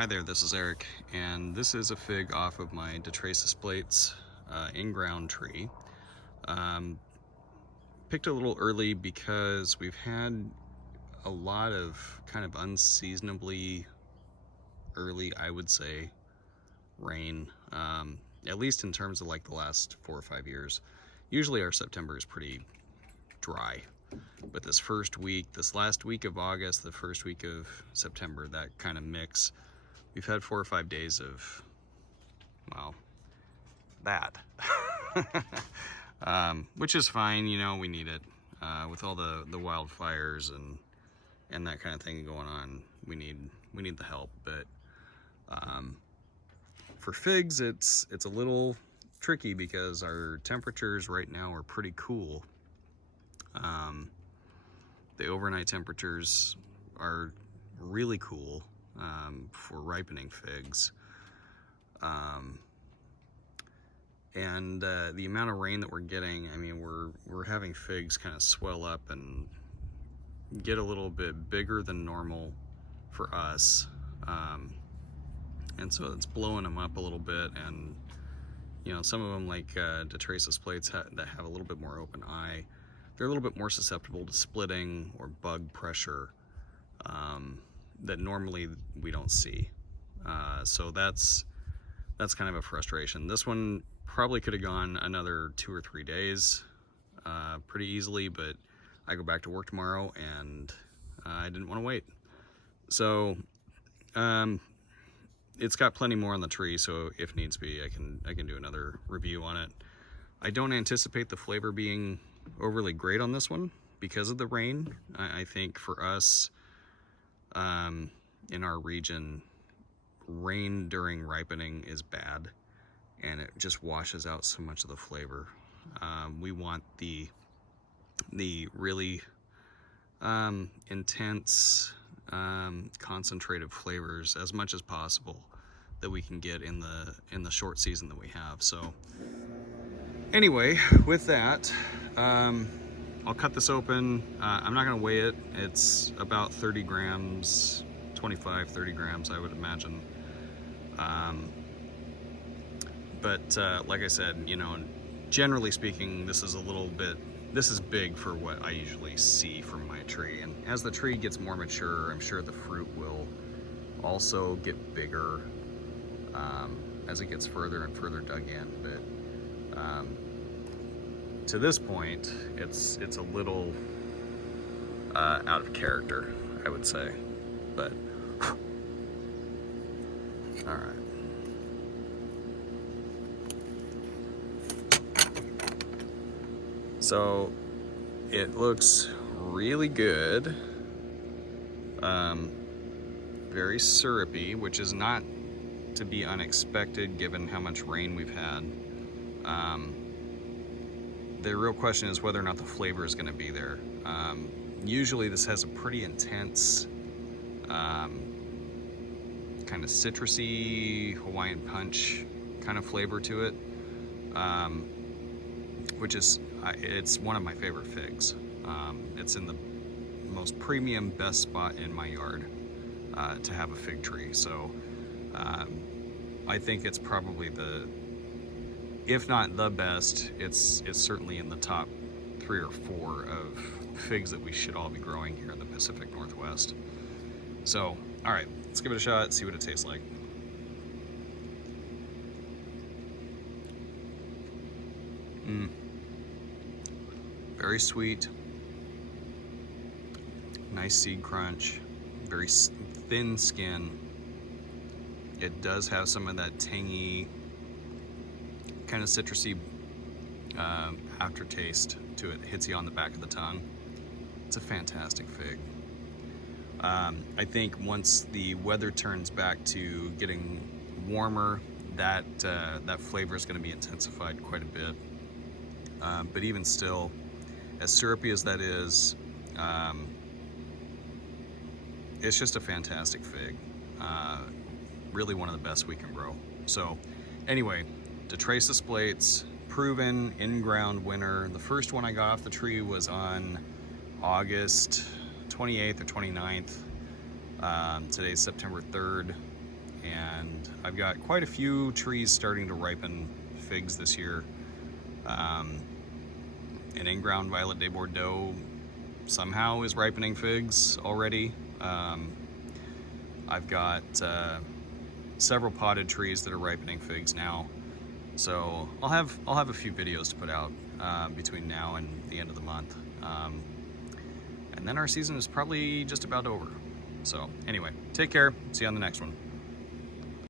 Hi there, this is Eric, and this is a fig off of my Esplets in-ground tree. Um, Picked a little early because we've had a lot of kind of unseasonably early, I would say, rain, at least in terms of like the last 4 or 5 years. Usually our September is pretty dry, but this last week of August, the first week of September, that kind of mix, we've had 4 or 5 days of, well, that. Which is fine, you know, we need it. With all the wildfires and that kind of thing going on, we need the help. But for figs, it's a little tricky because our temperatures right now are pretty cool. The overnight temperatures are really cool for ripening figs. And the amount of rain that we're getting, I mean, we're having figs kind of swell up and get a little bit bigger than normal for us, and so it's blowing them up a little bit. And you know, some of them, like Esplets that have a little bit more open eye, they're a little bit more susceptible to splitting or bug pressure that normally we don't see. So that's kind of a frustration. This one probably could have gone another 2 or 3 days pretty easily, but I go back to work tomorrow and I didn't want to wait. So it's got plenty more on the tree, so if needs be, I can do another review on it. I don't anticipate the flavor being overly great on this one because of the rain. I think for us in our region, rain during ripening is bad, and it just washes out so much of the flavor. We want the really intense, concentrated flavors as much as possible that we can get in the short season that we have. So anyway, with that, I'll cut this open. I'm not gonna weigh it. It's about 30 grams, 25-30 grams, I would imagine. But like I said, you know, generally speaking, this is big for what I usually see from my tree. And as the tree gets more mature, I'm sure the fruit will also get bigger as it gets further and further dug in. But to this point, it's a little out of character, I would say. But all right. So it looks really good, very syrupy, which is not to be unexpected given how much rain we've had. The real question is whether or not the flavor is going to be there. Usually this has a pretty intense kind of citrusy Hawaiian punch kind of flavor to it, which is it's one of my favorite figs. It's in the most premium, best spot in my yard to have a fig tree. So I think it's probably if not the best, it's certainly in the top 3 or 4 of figs that we should all be growing here in the Pacific Northwest. So, all right, let's give it a shot, see what it tastes like. Very sweet, nice seed crunch, very thin skin. It does have some of that tangy, kind of citrusy aftertaste to it. It hits you on the back of the tongue. It's a fantastic fig. I think once the weather turns back to getting warmer, that flavor is going to be intensified quite a bit. But even still, as syrupy as that is, it's just a fantastic fig. Really one of the best we can grow. So anyway, Esplets, proven in-ground winner. The first one I got off the tree was on August 28th or 29th. Today's September 3rd. and I've got quite a few trees starting to ripen figs this year. An in-ground Violet de Bordeaux somehow is ripening figs already. I've got several potted trees that are ripening figs now. So I'll have a few videos to put out between now and the end of the month. And then our season is probably just about over. So anyway, take care. See you on the next one.